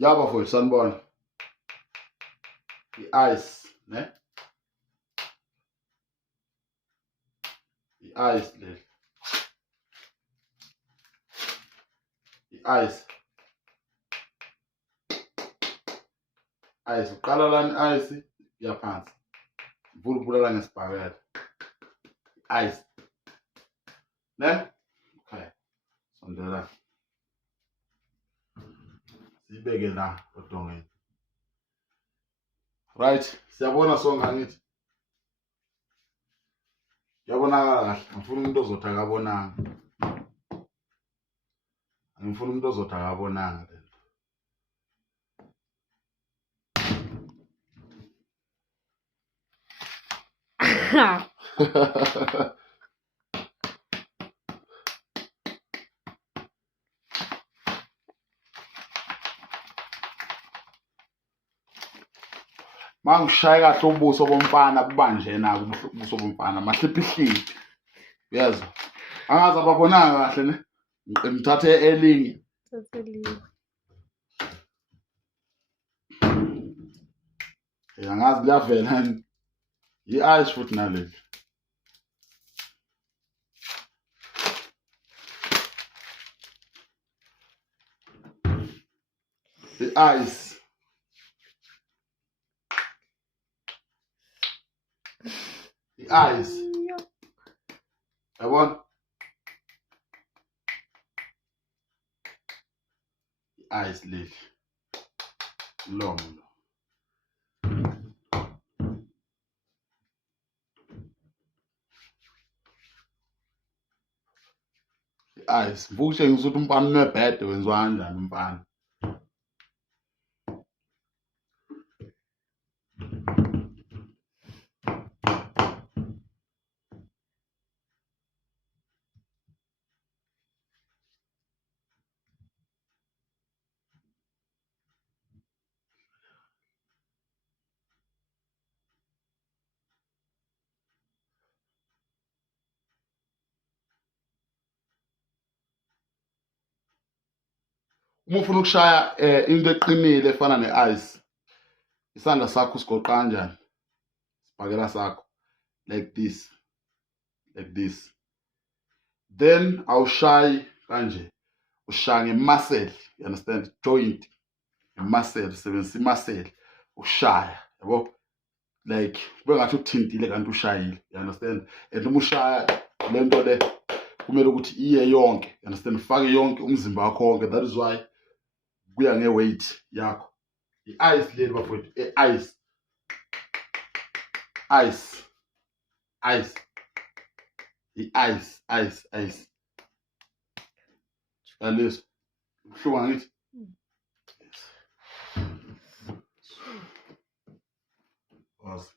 Yaba mfowethu sanibona. I-ice, ne? I-ice leli. I-ice. Ice. Uqala lana i-ice yaphansi. Ubulala ngesibhakela. Ice. Ne? Okay. Sondela. Sibeke la odongeni. Right, siyabona sonke angithi. Yabonakala kahle. Ngifuna umuntu ozothi akabonanga. Ngifuna umuntu ozothi akabonanga lento. Mangishaye kahle ubuso bomfana kubanje nako ubuso bomfana mahliphihliphi. Yezwa. Angazi ababonanga kahle ne. Ngithathe elinye. Angazi kuyavela i-ice futhi naleli. I-ice. I-ice. Yabona? I-ice leli. Lomo lo. I-ice. Ngikutshengisa ukuthi umfana unebhede wenziwa kanjani umfana. Uma ufuna ukushaya into eqinile efana ne-ice, isandla sakho sigoqa kanjani? Sibhakela sakho like this, like this. Then awushayi kanje, ushaya ngemuscle, you understand? Joint, muscle, sebenzisa imuscle ushaya, yabo? Like kube ngathi uthintile kanti ushayile, you understand? And uma ushaya lento le kumele ukuthi iye yonke, you understand? Ufake yonke umzimba wakho wonke. That is why kuya nge-weight yakho. I-ice leli bafowethu, i-ice. Ice. Ice. I-ice, ice, ice. Yalezwa. Ubuhlungu angithi? Wazi.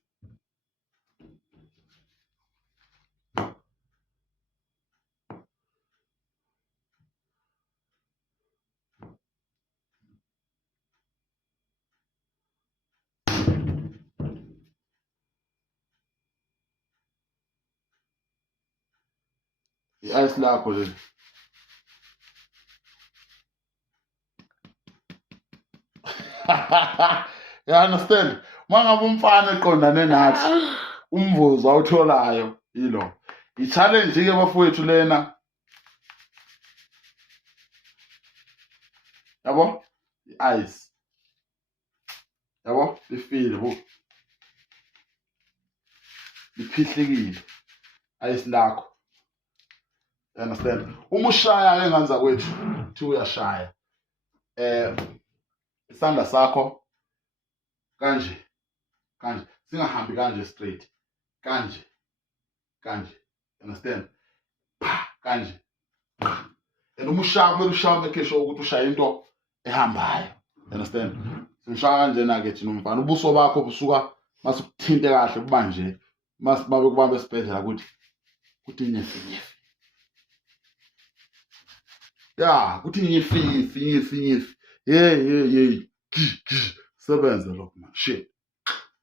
I-ice lakho leli. You understand? Mangabe umfana eqondane nathi, umvuzo awutholayo yilo. I-challenge ke bafowethu lena. Yabo? I-ice. Yabo? Lifile bo. Liphihlekile. Ice lakho. You understand? Uma ushaya enganza kwethu, uthi uyashaya. Isandla sakho kanje, kanje. Singahambi kanje straight. Kanje, kanje. You understand? Kanje. And uma ushaya kumele ushaya make sure ukuthi ushaya into ehambayo. You understand? Singishaya kanjena ke thina umfana. Ubuso bakho busuka masikuthinte kahle kubanje. Masibabe kubamba esibhedlela kuthi nyefi. Ya, kuthi nyefi. Hey. Sebenza lokho man. Shit.